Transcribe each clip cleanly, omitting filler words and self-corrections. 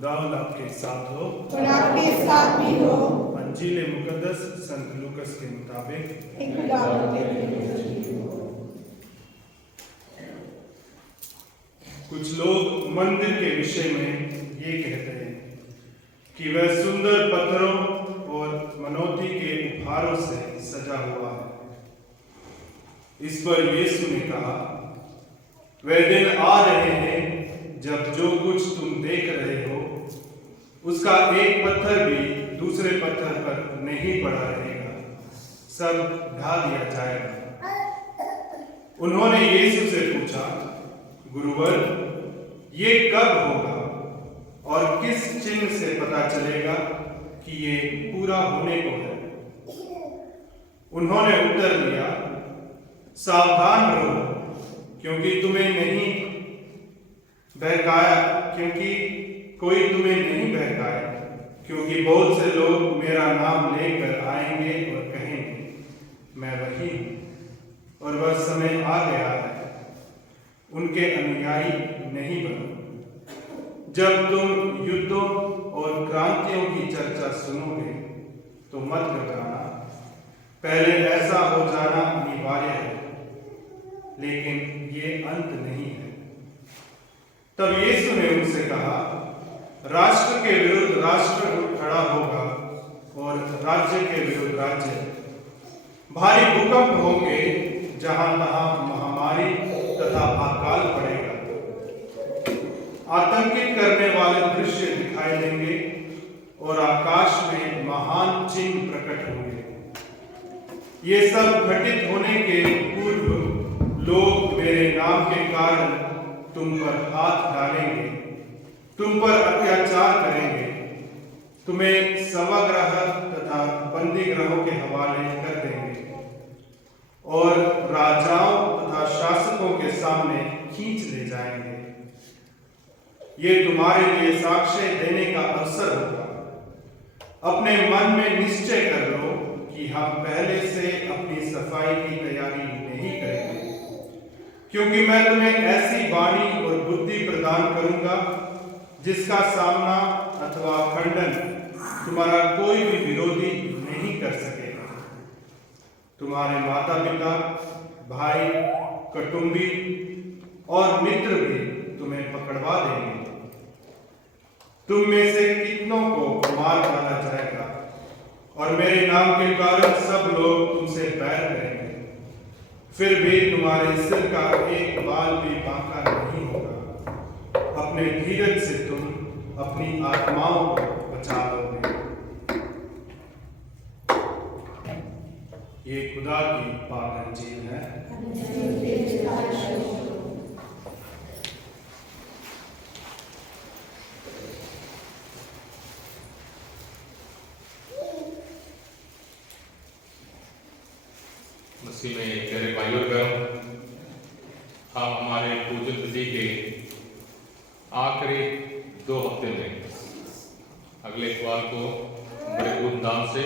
खुदावंद आपके साथ हो और आपके साथ भी हो। अंजील मुकद्दस संत लूकस के मुताबिक। खुदावंद के लिए हो। कुछ लोग मंदिर के विषय में ये कहते हैं कि वह सुंदर पत्थरों और मनोती के उपहारों से सजा हुआ है। इस पर यीशु ने कहा, वह दिन आ रहे हैं जब जो कुछ तुम देख रहे हो उसका एक पत्थर भी दूसरे पत्थर पर नहीं पड़ा रहेगा, सब ढा दिया जाएगा। उन्होंने यीशु से पूछा, गुरुवर, ये कब होगा और किस चिन्ह से पता चलेगा कि ये पूरा होने को है? उन्होंने उत्तर दिया, सावधान रहो, क्योंकि कोई तुम्हें नहीं बहकाए, क्योंकि बहुत से लोग मेरा नाम लेकर आएंगे और कहेंगे, मैं वही हूं, और वह समय आ गया है, उनके अनुयायी नहीं बनो। जब तुम युद्धों और क्रांतियों की चर्चा सुनोगे तो मत घबराना, पहले ऐसा हो जाना अनिवार्य है, लेकिन ये अंत नहीं है। तब यीशु ने उनसे कहा, राष्ट्र के विरुद्ध राष्ट्र खड़ा होगा और राज्य के विरुद्ध राज्य। भारी भूकंप होंगे, जहां तहां महामारी तथा अकाल पड़ेगा। आतंकित करने वाले दृश्य दिखाई देंगे और आकाश में महान चिन्ह प्रकट होंगे। ये सब घटित होने के पूर्व लोग मेरे नाम के कारण तुम पर हाथ डालेंगे, तुम पर अत्याचार करेंगे, तुम्हें सभागृह तथा बंदी गृहों के हवाले कर देंगे और राजाओं तथा शासकों के सामने खींच ले जाएंगे। ये तुम्हारे लिए साक्ष्य देने का अवसर होगा। अपने मन में निश्चय कर लो कि हम पहले से अपनी सफाई की तैयारी नहीं करेंगे, क्योंकि मैं तुम्हें ऐसी वाणी और बुद्धि प्रदान करूंगा जिसका सामना अथवा खंडन तुम्हारा कोई भी विरोधी नहीं कर सकेगा। तुम्हारे माता पिता, भाई, कुटुंबी और मित्र भी तुम्हें पकड़वा देंगे। तुम में से कितनों को मार डाला जाएगा और मेरे नाम के कारण सब लोग तुमसे बैर करेंगे, फिर भी तुम्हारे सिर का एक बाल भी बांका नहीं होगा। अपने धीरज से तुम अपनी आत्माओं को बचा लोगे। ये खुदा की पाक अंजील है। मसीह में प्यारे भाइयों और बहनों, हम हमारे पूजन तिथि के आखिरी 2 हफ्ते में अगले इतवार को बड़े धूमधाम से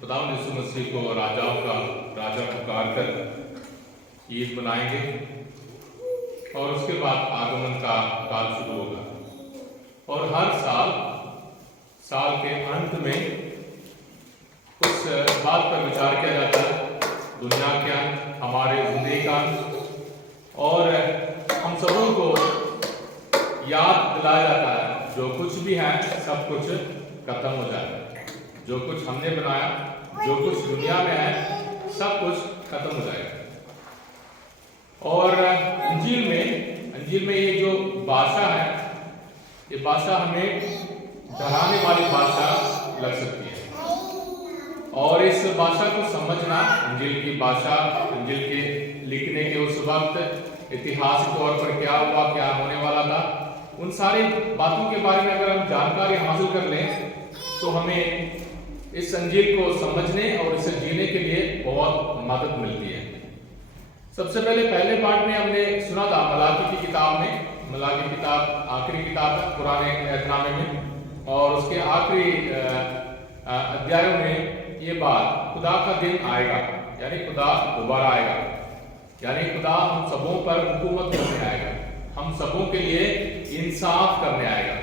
खुदावंद यीशु मसीह को राजाओं का राजा पुकार कर ईद मनाएंगे और उसके बाद आगमन का काल शुरू होगा। और हर साल के अंत में उस बात पर विचार किया जाता है, दुनिया के अंत, हमारे जिंदगी का अंत, और हम सबों को याद दिलाया जाता है जो कुछ भी है सब कुछ खत्म हो जाएगा। जो कुछ हमने बनाया, जो कुछ दुनिया में है, सब कुछ खत्म हो जाएगा। और अंजील में ये जो भाषा है, ये भाषा हमें डराने वाली भाषा लग सकती है। और इस भाषा को समझना, अंजील की भाषा, अंजील के लिखने के उस वक्त इतिहास के तौर पर क्या हुआ, क्या होने वाला था, उन सारी बातों के बारे में अगर हम जानकारी हासिल कर लें तो हमें इस अंजील को समझने और इसे जीने के लिए बहुत मदद मिलती है। सबसे पहले पार्ट में हमने सुना था मलाकी की किताब में, मलाकी किताब आखिरी किताब है पुराने एहतनामे में, और उसके आखिरी अध्यायों में ये बात, खुदा का दिन आएगा, यानी खुदा दोबारा आएगा, यानी खुदा हम सबों पर हुकूमत करने आएगा, हम सबों के लिए इंसाफ करने आएगा।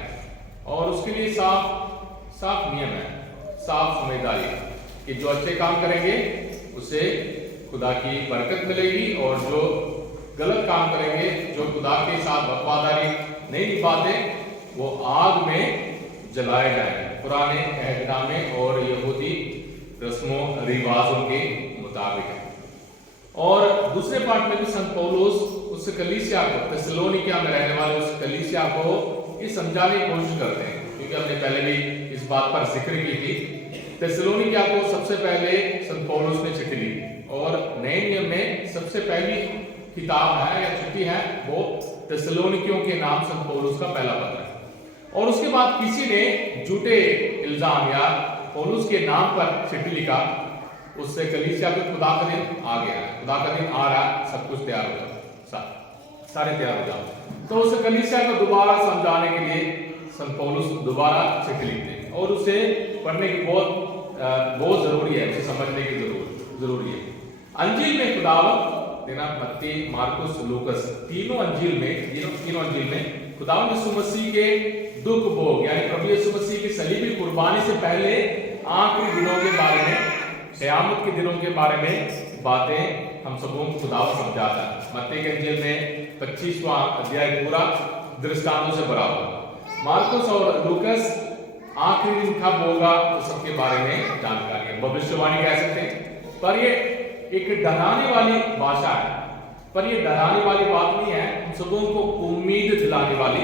और उसके लिए साफ नियम है, साफ समझदारी कि जो अच्छे काम करेंगे उसे खुदा की बरकत मिलेगी, और जो गलत काम करेंगे, जो खुदा के साथ वफादारी नहीं निभाते, वो आग में जलाए जाएंगे, पुराने अहदनामे और यहूदी रस्मों रिवाजों के मुताबिक। और दूसरे पार्ट में भी संत पौलुस उस कलीसिया को, थिस्सलुनीकिया में रहने वाले उस कलीसिया को ये समझाने की कोशिश करते हैं, क्योंकि हमने पहले भी इस बात पर जिक्र की थी। थिस्सलुनीकिया को सबसे पहले संत पौलुस ने चिट्ठी लिखी, और नए नियम में सबसे पहली किताब है या चिट्ठी है वो थिस्सलुनीकियों के नाम संत पौलुस का पहला पत्र है। और उसके बाद किसी ने झूठे इल्जाम या पौलुस के नाम पर चिट्ठी लिखा, उससे कलीसिया पे खुदा का दिन आ गया है, खुदा का दिन आ रहा है, सब कुछ तैयार हो जाओ, सारे तैयार हो जाओ। तो उस कलीसिया को दोबारा समझाने के लिए संत पौलुस दोबारा चिट्ठी लिखते हैं, और उसे पढ़ने की बहुत जरूरी है, उसे समझने की जरूरी है। अंजील में खुदावंद देना, मत्ती, मार्कुस, लूकस, तीनों अंजील में खुदावंद यीशु मसीह के दुख भोग यानी प्रभु यीशु मसीह की सलीबी कुर्बानी से पहले आखिरी दिनों के बारे में, क़यामत के दिनों के बारे में बातें हम सबों को खुदावंद समझाता है। मत्ती के अंजील में 25वां अध्याय पूरा दृष्टांतों से भरा हुआ। मार्कुस और लूकस आखिरी दिन कब होगा उस सबके बारे में जानकारी है, भविष्यवाणी कह सकते हैं। पर ये एक डराने वाली भाषा है, पर ये डराने वाली बात नहीं है, हम सबों को उम्मीद दिलाने वाली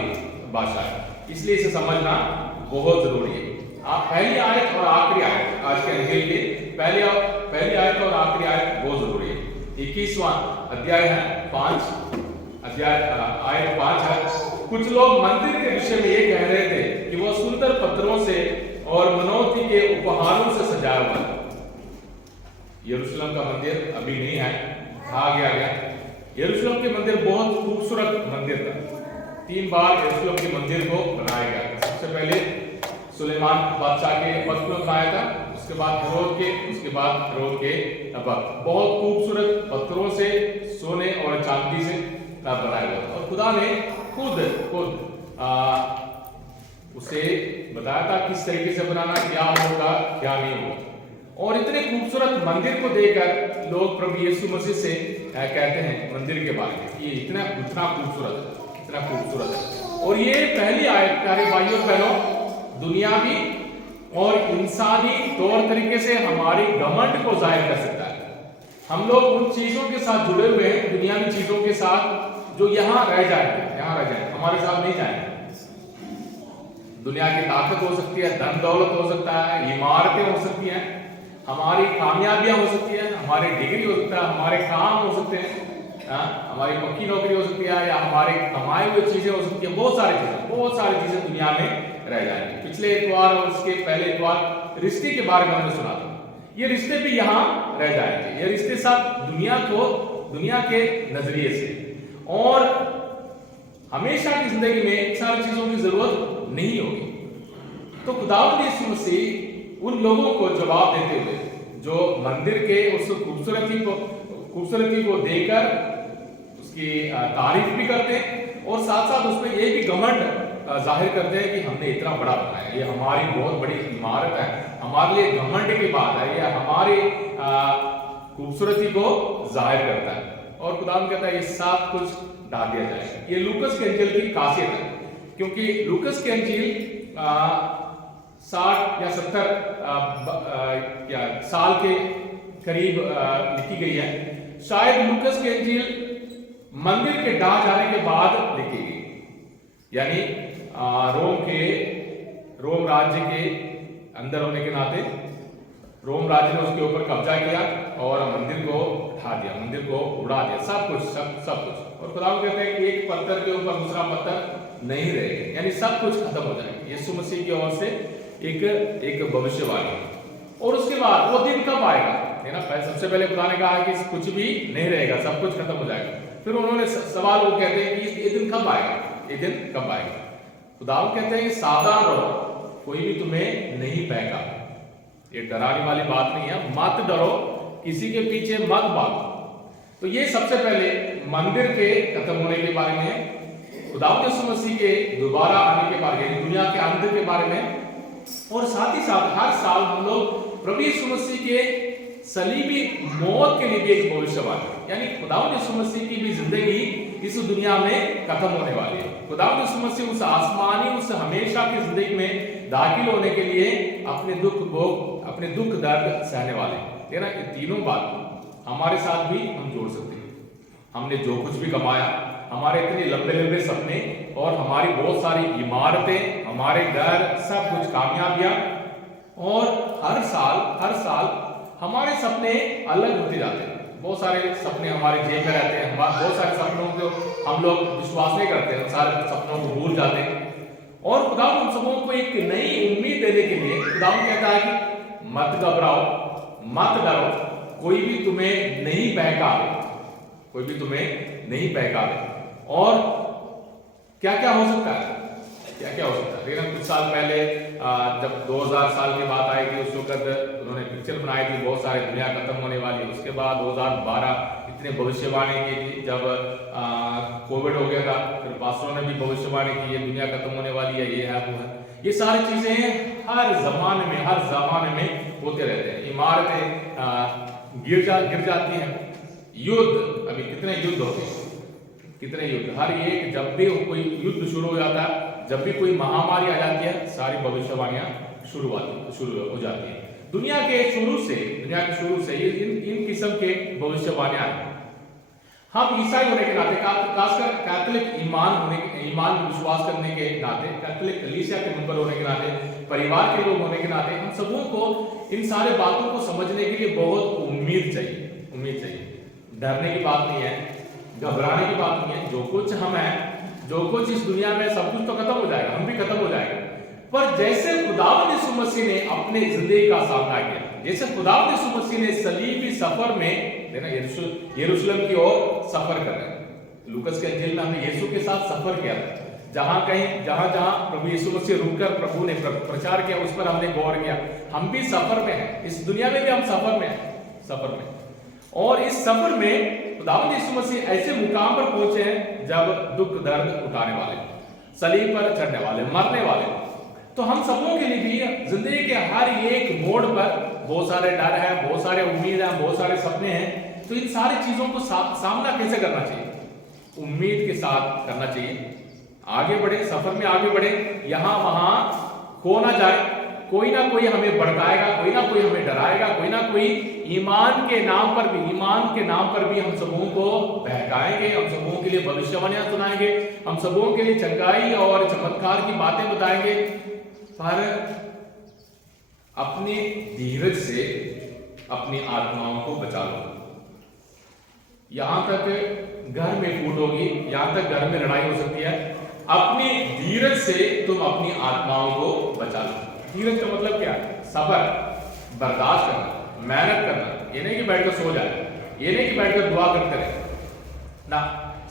भाषा है, इसलिए इसे समझना बहुत जरूरी है। आप पहली आयत और आखिरी आयत, आज के अंजील की पहली आयत और आखिरी आयत बहुत जरूरी है। 21वां अध्याय है, आयत 5 है। कुछ लोग मंदिर के विषय में ये कह रहे थे कि वो सुंदर पत्थरों से और मनौती के उपहारों से सजाया हुआ है। यरूशलेम का मंदिर अभी नहीं है, ढहा गया। यरूशलेम के मंदिर बहुत खूबसूरत मंदिर था। 3 बार यरूशलेम के मंदिर को बनाया गया। सबसे पहले सुलेमान बादशाह के वक्त में बनाया था, उसके बाद हेरोद के वक्त बहुत खूबसूरत पत्थरों से, सोने और चांदी से बनाया गया था। और खुदा ने खुद उसे बताया था किस तरीके से बनाना, क्या होगा क्या नहीं होगा। और इतने खूबसूरत मंदिर को देखकर लोग प्रभु यीशु मसीह से कहते हैं मंदिर के बारे में कि इतना खूबसूरत है। और ये पहली आयत प्यारे भाइयों बहनों, दुनियावी और इंसानी तौर तरीके से हमारी घमंड को जाहिर कर सकता है। हम लोग उन चीजों के साथ जुड़े हुए हैं, दुनियावी चीजों के साथ, जो यहाँ रह जाएंगे, हमारे साथ नहीं जाएंगे। दुनिया की ताकत हो सकती है, धन दौलत हो सकता है, इमारतें हो सकती हैं, हमारी कामयाबियां हो सकती है, हमारी डिग्री हो सकता है, हमारे काम हो सकते हैं, हमारी पक्की नौकरी हो सकती है, या हमारे कमाए हुए चीजें हो सकती है। बहुत सारी चीजें दुनिया में रह जाएंगी। पिछले एतवार और उसके पहले एतवार रिश्ते के बारे में हमने सुना था। ये रिश्ते भी यहाँ रह जाएंगे, ये रिश्ते सब दुनिया के नजरिए से, और हमेशा की जिंदगी में सारी चीजों की जरूरत नहीं होगी। तो खुदावंद यीशु मसीह उन लोगों को जवाब देते हुए जो मंदिर के उस खूबसूरती को देखकर उसकी तारीफ भी करते हैं, और साथ साथ उसमें ये भी घमंड जाहिर करते हैं कि हमने इतना बड़ा बनाया, ये हमारी बहुत बड़ी इमारत है, हमारे लिए घमंड की बात है, ये हमारी खूबसूरती को जाहिर करता है। और खुदावंद कहता है ये सब कुछ ढा दिया जाएगा। ये लूकस के अंजील की खासियत है, क्योंकि लूकस के अंजील 60 या 70 साल के करीब लिखी गई है। शायद लूकस की अंजील मंदिर के ढह जाने के बाद लिखी गई, यानी रोम राज्य के अंदर होने के नाते रोम राज्य ने उसके ऊपर कब्जा किया और मंदिर को ढा दिया, मंदिर को उड़ा दिया, सब कुछ। और खुदा कहते हैं कि एक पत्थर के ऊपर दूसरा पत्थर नहीं रहेगा, यानी सब कुछ खत्म हो जाएगा। यीशु मसीह की ओर से एक भविष्यवाणी। और उसके बाद वो दिन कब आएगा, है ना? सबसे पहले खुदा ने कहा कि कुछ भी नहीं रहेगा, सब कुछ खत्म हो जाएगा। फिर उन्होंने सवाल वो कहते हैं कि ये दिन कब आएगा, ये दिन कब आएगा? खुदा कहते हैं सावधान रहो, कोई भी तुम्हें नहीं पाएगा। ये डराने वाली बात नहीं है, मत डरो, किसी के पीछे मत भागो। तो ये सबसे पहले मंदिर के खत्म होने के बारे में है। खुदावंद यीशु मसीह के दोबारा आने के बारे में, दुनिया के अंत के बारे में, और साथ ही साथ हर साल हम लोग प्रभु यीशु मसीह के सलीबी मौत के लिए भी एक भविष्यवाणी, यानी खुदावंद यीशु मसीह की भी जिंदगी इस दुनिया में खत्म होने वाली है। खुदावंद यीशु मसीह उस आसमानी, उस हमेशा की जिंदगी में दाखिल होने के लिए अपने दुख दर्द सहने वाले। तेरा ये तीनों बात हमारे साथ भी हम जोड़ सकते हैं। हमने जो कुछ भी कमाया, हमारे इतने लंबे लंबे सपने और हमारी बहुत सारी इमारतें, हमारे घर, सब कुछ कामयाबियां, और हर साल हमारे सपने अलग होते जाते हैं। बहुत सारे सपने हमारे जेब में रहते हैं, बहुत सारे सपनों को हम लोग विश्वास नहीं करते हैं, सारे सपनों को भूल जाते हैं। और खुदा हम सबों को एक नई उम्मीद देने के लिए खुदा कहता है कि मत घबराओ, मत डरो, कोई भी तुम्हें नहीं बहकावे, कोई भी तुम्हें नहीं बहकावे। और क्या क्या हो सकता है, क्या क्या हो सकता है। लेकिन कुछ साल पहले जब 2000 साल की बात आई थी, उस वक्त उन्होंने पिक्चर बनाई थी, बहुत सारे दुनिया खत्म होने वाली। उसके बाद 2012 इतने भविष्यवाणी की थी, जब कोविड हो गया था, फिर पास्टरों ने भी भविष्यवाणी की, ये दुनिया खत्म होने वाली है, ये है वो है। ये सारी चीजें हर जमाने में होते रहते हैं। इमारतें गिर जाती हैं, युद्ध, अभी कितने युद्ध होते हैं, कितने युद्ध। हर एक जब भी कोई युद्ध शुरू हो जाता है, जब भी कोई महामारी आ जाती है, सारी भविष्यवाणियां शुरू हो जाती है। दुनिया के शुरू से इन किस्म के भविष्यवाणियां हैं। हम ईसाई होने के नाते, खासकर कैथोलिक ईमान में विश्वास करने के नाते, कैथोलिक कलीसिया के मेंबर होने के नाते, परिवार के लोग होने के नाते, हम सबों को इन सारे बातों को समझने के लिए बहुत उम्मीद चाहिए। डरने की बात नहीं है, घबराने की बात नहीं है। जो कुछ हम हैं, जो कुछ इस दुनिया में, सब कुछ तो खत्म हो जाएगा, हम भी खत्म हो जाएंगे। पर जैसे खुदावंद यीशु मसीह ने अपने जिंदगी का सामना किया, जैसे खुदावंद यीशु मसीह ने सलीबी सफर में यरूशलेम की ओर सफर कर रहे हैं। लूकस के अंजील में हमने यीशु के साथ सफर किया था। जहां प्रभु यीशु मसीह रुककर प्रभु ने प्रचार किया, उस पर हमने गौर किया। हम भी सफर में हैं, इस दुनिया में भी हम सफर में। और इस सफर में खुदावंद यीशु मसीह ऐसे मुकाम पर पहुंचे हैं जब दुख दर्द उठाने वाले, सलीब पर चढ़ने वाले, मरने वाले। तो हम सबों के लिए भी जिंदगी के हर एक मोड़ पर बहुत सारे डर है, बहुत सारे उम्मीद है, बहुत सारे सपने हैं। तो इन सारी चीजों को सामना कैसे करना चाहिए? उम्मीद के साथ करना चाहिए। आगे बढ़े, सफर में आगे बढ़े, यहां वहां खो ना जाए। कोई ना कोई हमें भड़काएगा, कोई ना कोई हमें डराएगा, कोई ना कोई ईमान के नाम पर भी हम सबों को बहकाएंगे, हम सबों के लिए भविष्यवाणियां सुनाएंगे, हम सबों के लिए चंगाई और चमत्कार की बातें बताएंगे। पर अपनी धीरज से अपनी आत्माओं को बचा लो। यहां तक घर में फूट होगी, यहां तक घर में लड़ाई हो सकती है। अपनी धीरज से तुम अपनी आत्माओं को बचा लो। धीरज का मतलब क्या है? सब्र, बर्दाश्त करना, मेहनत करना। ये नहीं कि बैठकर सो जाए, ये नहीं कि बैठकर दुआ करते रहे ना,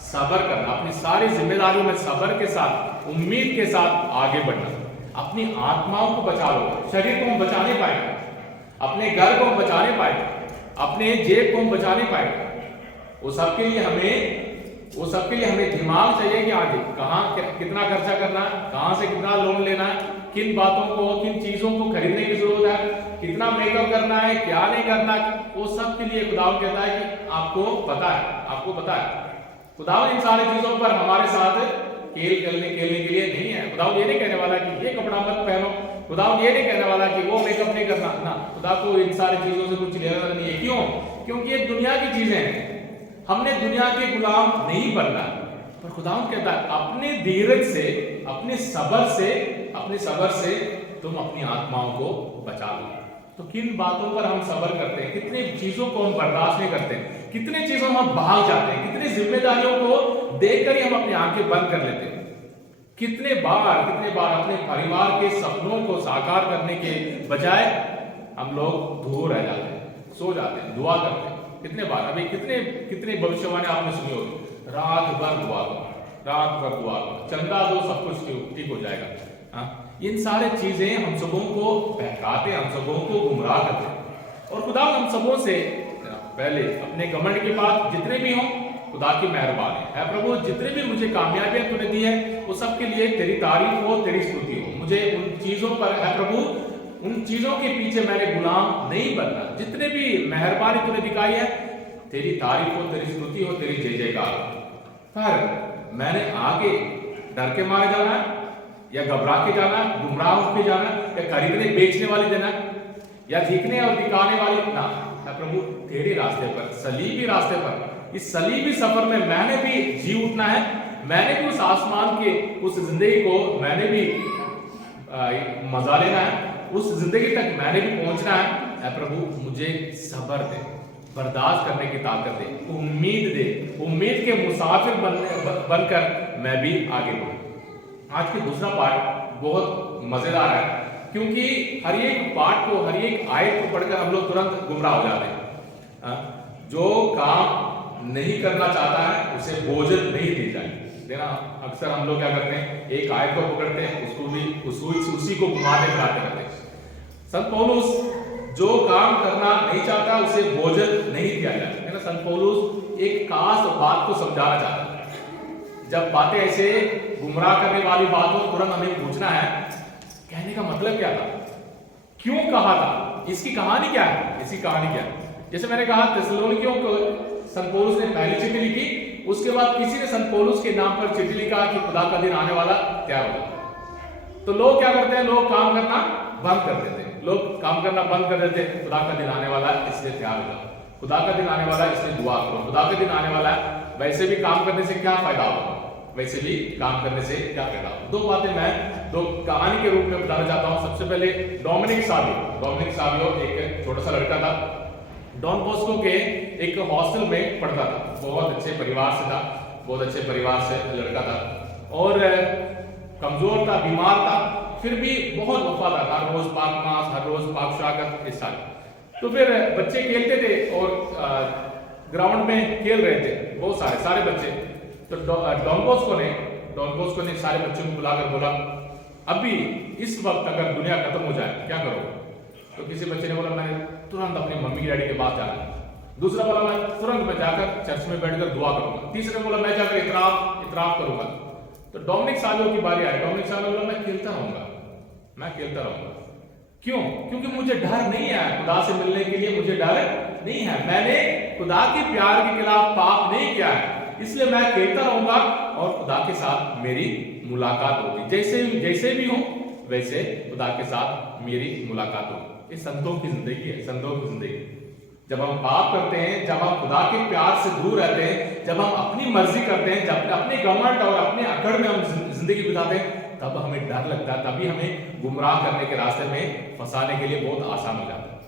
सब्र करना, अपनी सारी जिम्मेदारियों में सब्र के साथ, उम्मीद के साथ आगे बढ़ना। अपनी आत्माओं को बचा लो। शरीर को हम बचा नहीं पाएंगे, अपने घर को हम बचा नहीं पाएंगे, अपने जेब को हम बचा नहीं पाएंगे। वो सबके लिए हमें दिमाग चाहिए कि आगे कहाँ कितना खर्चा करना है, कहाँ से कितना लोन लेना है, किन बातों को, किन चीजों को खरीदने की जरूरत है, कितना मेकअप करना है, क्या नहीं करना। वो सब के लिए खुदा कहता है कि आपको पता है। खुदा इन सारी चीजों पर हमारे साथ खेल खेलने के लिए नहीं है। खुदा ये नहीं कहने वाला कि ये कपड़ा मत पहनो, खुदा ये नहीं कहने वाला कि वो मेकअप नहीं करना ना। खुदा को इन सारी चीजों से कुछ लेना नहीं है। क्यों? क्योंकि ये दुनिया की चीजें हैं, हमने दुनिया के गुलाम नहीं बनना। पर खुदा कहता है अपने धीरज से, अपने सब्र से तुम अपनी आत्माओं को बचा लो। तो किन बातों पर हम सब्र करते हैं, कितने चीजों को हम बर्दाश्त नहीं करते, कितने चीजों में हम भाग जाते हैं, कितनी जिम्मेदारियों को देखकर ही हम अपनी आंखें बंद कर लेते हैं। कितने बार अपने परिवार के सपनों को साकार करने के बजाय हम लोग दूर रह जाते हैं, सो जाते हैं, दुआ करते हैं। कितने बार, अभी कितने भविष्यवाणी आपने सुनी होगी, रात भर दुआ करो, चंदा दो, सब कुछ ठीक हो जाएगा। हाँ, इन सारे चीजें हम सबों को बहकाते हैं, हम सबों को गुमराह करते हैं। और खुदा हम सबों से पहले अपने घमंड के बाद जितने भी हों खुदा की मेहरबानी है प्रभु, जितने भी मुझे कामयाबियां तूने दी है वो सब के लिए तेरी तारीफ हो, तेरी स्तुति हो। मुझे उन चीजों पर है प्रभु, उन चीजों के पीछे मैंने गुलाम नहीं बनना। जितने भी मेहरबानी तूने दिखाई है, तेरी तारीफ हो, तेरी स्तुति हो, तेरी जय जयकार। पर मैंने आगे डर के मारे जाना है, या घबरा के जाना, गुमराह होकर जाना, या खरीदने बेचने वाली देना, या दिखने और दिखाने वाली ना है प्रभु, तेरे रास्ते पर, सलीबी रास्ते पर, इस सलीबी सफर में मैंने भी जी उठना है। मैंने भी उस आसमान के उस जिंदगी को मैंने भी मजा लेना है, उस जिंदगी तक मैंने भी पहुंचना है प्रभु। मुझे सब्र दे, बर्दाश्त करने की ताकत दे, उम्मीद दे, उम्मीद के मुसाफिर बनकर मैं भी आगे बढ़ूं। आज के दूसरा पाठ बहुत मजेदार है, क्योंकि हर एक पाठ को, हर एक आयत को पढ़कर हम लोग तुरंत गुमराह हो जाते हैं। जो काम नहीं करना चाहता है उसे भोजन नहीं दी जाए देना। अक्सर हम लोग क्या करते हैं, एक आयत को पकड़ते हैं, उसको भी उसी को घुमाते फिराते रहते हैं। संत पौलुस जो काम करना नहीं चाहता उसे भोजन नहीं दिया जाए, है ना। संत पौलुस एक खास बात को समझाना चाहता है। जब बातें ऐसे गुमराह करने वाली बात हो, तुरंत हमें पूछना है कहने का मतलब क्या था, क्यों कहा था, इसकी कहानी क्या है, इसकी कहानी क्या है। जैसे मैंने कहा, थिस्सलुनीकियों को संत पौलुस ने पहली चिट्ठी लिखी, उसके बाद किसी ने संत पौलुस के नाम पर चिट्ठी लिखा कि खुदा का दिन आने वाला तैयार होगा। तो लोग क्या करते हैं, लोग काम करना बंद कर देते हैं, लोग काम करना बंद कर देते हैं। खुदा का दिन आने वाला है इसलिए तैयार हो जाओ, खुदा का दिन आने वाला है इसलिए दुआ करो, खुदा का दिन आने वाला है, वैसे भी काम करने से क्या फायदा होगा, वैसे भी काम करने से क्या फायदा होगा। दो बातें मैं दो कहानी के रूप में बताना चाहता हूं। सबसे पहले डोमिनिक सावियो एक छोटा सा लड़का था, डॉन बॉस्को के एक हॉस्टल में पढ़ता था। बहुत अच्छे परिवार से था, बहुत अच्छे परिवार से लड़का था, और कमजोर था, बीमार था, फिर भी बहुत वफादार था। हर रोज पाक मास, हर रोज पाक शागत इस साल। तो फिर बच्चे खेलते थे और ग्राउंड में खेल रहे थे बहुत सारे बच्चे। तो डॉन बॉस्को ने सारे बच्चों को बुलाकर बोला, अभी इस वक्त अगर दुनिया खत्म हो जाए क्या करोगे। तो किसी बच्चे ने बोला, मैंने तुरंत अपनी मम्मी डैडी के पास जाना। दूसरा बोला, मैं तुरंत जाकर चर्च में बैठकर दुआ करूंगा। तीसरा बोला, मैं जाकर इतराफ करूंगा। तो डोमिनिक सावियो की बारी आई। डोमिनिक सावियो बोला, मैं खेलता रहूंगा। क्यों? क्योंकि मुझे डर नहीं है, खुदा से मिलने के लिए मुझे डर नहीं है। मैंने खुदा के प्यार के खिलाफ पाप नहीं किया है, इसलिए मैं खेलता रहूंगा और खुदा के साथ मेरी मुलाकात होगी। जैसे भी हूं वैसे खुदा के साथ मेरी मुलाकात होगी। ये संतों की जिंदगी है, संतों की जिंदगी। जब हम पाप करते हैं, जब हम खुदा के प्यार से दूर रहते हैं, जब हम अपनी मर्जी करते हैं, जब अपने घमंड और अपने अकड़ में हम जिंदगी बिताते हैं, तब हमें डर लगता है, तभी हमें गुमराह करने के रास्ते में फंसाने के लिए बहुत आसान हो जाता है।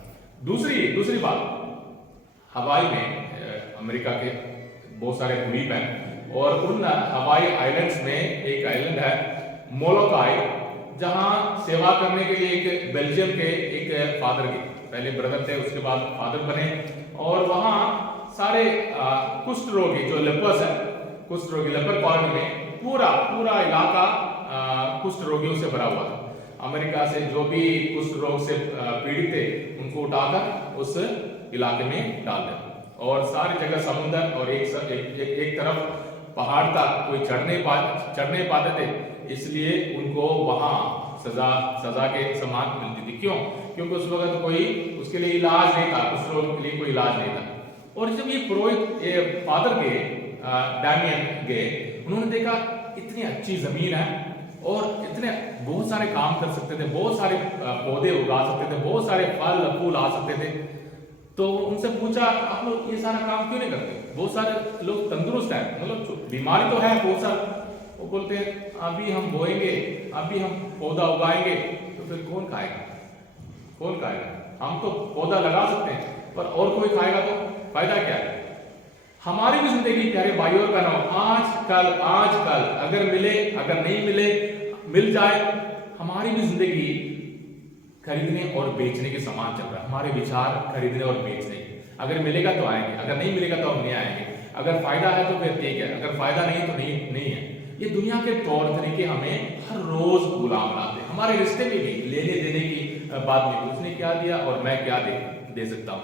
दूसरी बात, हवाई में अमेरिका के बहुत सारे द्वीप हैं, और उन हवाई आइलैंड्स में एक आइलैंड है मोलोकाई, जहां सेवा करने के लिए एक बेल्जियम के एक फादर के पहले ब्रदर थे, उसके बाद फादर बने, और वहां सारे कुष्ठ रोगी जो लेपर्स है, कुष्ठ रोगी लेपर कॉलोनी में पूरा इलाका कुष्ठ रोगियों से भरा हुआ था। अमेरिका से जो भी कुष्ठ रोग से पीड़ित थे उनको उठाकर उस इलाके में डाल दिया, और सारी जगह समुद्र और एक तरफ पहाड़ था, कोई चढ़ने पाते थे, इसलिए उनको वहां सजा के समान मिलती थी। क्यों? क्योंकि उस वक्त कोई उसके लिए इलाज नहीं था, कुछ लोगों के लिए कोई इलाज नहीं था। और जब ये पुरोहित ये फादर के डैमियन गए, उन्होंने देखा इतनी अच्छी जमीन है और इतने बहुत सारे काम कर सकते थे, बहुत सारे पौधे उगा सकते थे, बहुत सारे फल फूल आ सकते थे। तो उनसे पूछा, आप लोग ये सारा काम क्यों नहीं करते? बहुत सारे लोग तंदुरुस्त हैं, मतलब बीमारी तो है बहुत सारा। वो बोलते हैं, अभी हम बोएंगे, अभी हम पौधा उगाएंगे, तो फिर कौन खाएगा? हम तो पौधा लगा सकते हैं, पर और कोई खाएगा तो फायदा क्या है? हमारी भी जिंदगी प्यारे भाइयों और बहनों, आजकल अगर मिले, अगर नहीं मिले, मिल जाए, हमारी भी जिंदगी खरीदने और बेचने के समान चल रहा है। हमारे विचार खरीदने और बेचने, अगर मिलेगा तो आएंगे, अगर नहीं मिलेगा तो हम नहीं आएंगे, अगर फायदा है तो फिर ठीक है, अगर फायदा नहीं तो नहीं है। ये दुनिया के तौर तरीके हमें हर रोज गुलाम बनाते हैं। हमारे रिश्ते में भी लेने देने की बात नहीं, उसने क्या दिया और मैं क्या दे सकता हूँ।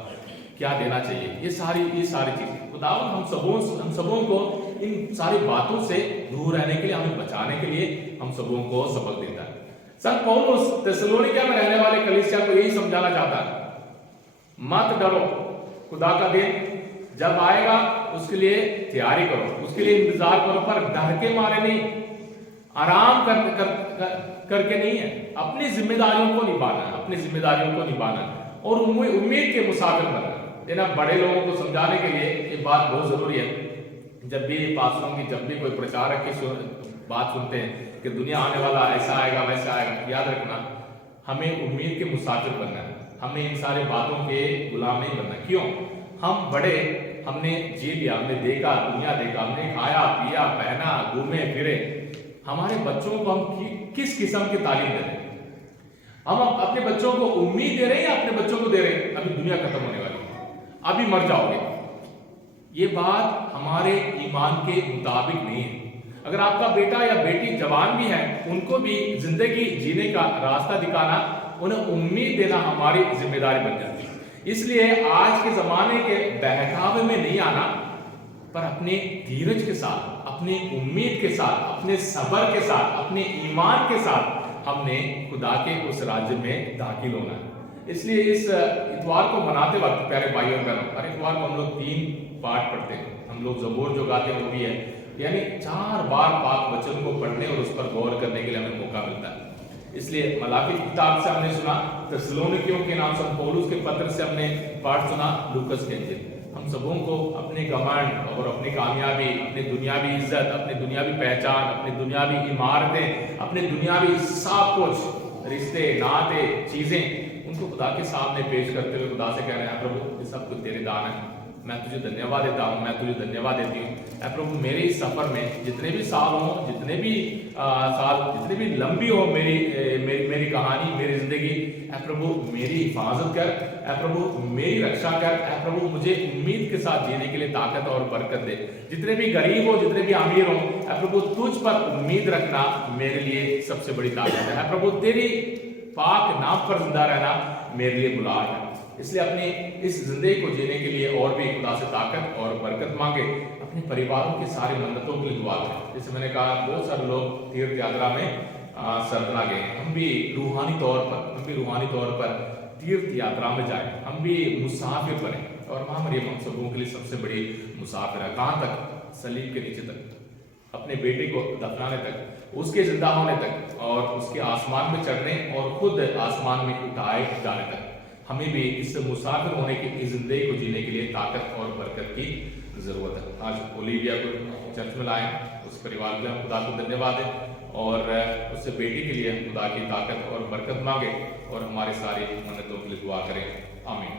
क्या देना चाहिए, ये सारी चीजें खुदावन हम सबों को इन सारी बातों से दूर रहने के लिए, हमें बचाने के लिए हम सबों को सबक देता है। संत पौलुस थिस्सलुनीके में रहने वाले कलीसिया को यही समझाना चाहता है, मत डरो, खुदा का दिन जब आएगा उसके लिए तैयारी करो, उसके लिए इंतजार करो, पर डर के मारे नहीं, आराम करके नहीं है, अपनी जिम्मेदारियों को निभाना है, अपनी जिम्मेदारियों को निभाना है और उम्मीद के मुसाफिर बनना है। बड़े लोगों को समझाने के लिए ये बात बहुत जरूरी है। जब भी पास्टरों की, जब भी कोई प्रचारक की बात सुनते हैं कि दुनिया आने वाला ऐसा आएगा वैसा आएगा, याद रखना हमें उम्मीद के मुसाफिर बनना है, हमें इन सारी बातों के गुलाम नहीं बनना। क्यों? हम बड़े, हमने जी लिया, हमने देखा, दुनिया देखा, हमने खाया पिया पहना, घूमे फिरे, हमारे बच्चों को हम किस किस्म की तालीम दे रहे हैं? हम अपने बच्चों को उम्मीद दे रहे हैं या अपने बच्चों को दे रहे हैं अभी दुनिया खत्म होने वाली है, अभी मर जाओगे? ये बात हमारे ईमान के मुताबिक नहीं है। अगर आपका बेटा या बेटी जवान भी है, उनको भी जिंदगी जीने का रास्ता दिखाना, उन्हें उम्मीद देना हमारी जिम्मेदारी बन जाती है। इसलिए आज के जमाने के बहकावे में नहीं आना, पर अपने धीरज के साथ, अपनी उम्मीद के साथ, अपने सब्र के साथ, अपने ईमान के साथ हमने खुदा के उस राज्य में दाखिल होना है। इसलिए इस इतवार को मनाते वक्त प्यारे भाइयों और बहनों, हर इतवार को हम लोग 3 पाठ पढ़ते हैं। हम लोग ज़बूर जो गाते हैं वो भी है, यानी 4 बार पाक वचन को पढ़ने और उस पर गौर करने के लिए हमें मौका मिलता है। इसलिए मलाकी की किताब से हमने सुना, थिस्सलुनीकियों के नाम संत पौलुस के पत्र से हमने पाठ सुना, लूकस के इंजील। हम सबों को अपने घमंड और अपनी कामयाबी, अपनी दुनियावी इज्जत, अपनी दुनियावी पहचान, अपनी दुनियावी इमारतें, अपने दुनियावी सब कुछ, रिश्ते नाते चीजें, उनको खुदा के सामने पेश करते हुए खुदा से कह रहे हैं, प्रभु ये सब कुछ तेरे दान है, मैं तुझे धन्यवाद देता हूँ, मैं तुझे धन्यवाद देती हूँ। प्रभु मेरे इस सफर में जितने भी साल हों, जितने भी लंबी हो मेरी कहानी, मेरी जिंदगी, प्रभु मेरी हिफाजत कर, प्रभु मेरी रक्षा कर, प्रभु मुझे उम्मीद के साथ जीने के लिए ताकत और बरकत दे। जितने भी गरीब हो, जितने भी अमीर हो, प्रभु तुझ पर उम्मीद रखना मेरे लिए सबसे बड़ी ताकत है। प्रभु तेरी पाक नाम पर जिंदा रहना मेरे लिए बुलाहट है। इसलिए अपनी इस जिंदगी को जीने के लिए और भी खुदा से ताकत और बरकत मांगे, अपने परिवारों की सारी मन्नतों के लिए दुआ करें। जैसे मैंने कहा, बहुत सारे लोग तीर्थ यात्रा में सरना गए, हम भी रूहानी तौर पर तीर्थ यात्रा में जाए, हम भी मुसाफिर बने। और मां मरियम हम सबों के लिए सबसे बड़ी मुसाफिर है। कहाँ तक? सलीब के नीचे तक, अपने बेटे को दफनाने तक, उसके जिंदा होने तक और उसके आसमान में चढ़ने और खुद आसमान में उठाए जाने तक। हमें भी इस मुसाफिर होने की इस जिंदगी को जीने के लिए ताकत और बरकत की जरूरत है। आज ओलिविया को चर्च में लाए, उस परिवार के हम खुदा को धन्यवाद दें और उससे बेटी के लिए खुदा की ताकत और बरकत मांगे और हमारी सारी मन्नतों के लिए दुआ करें। आमीन।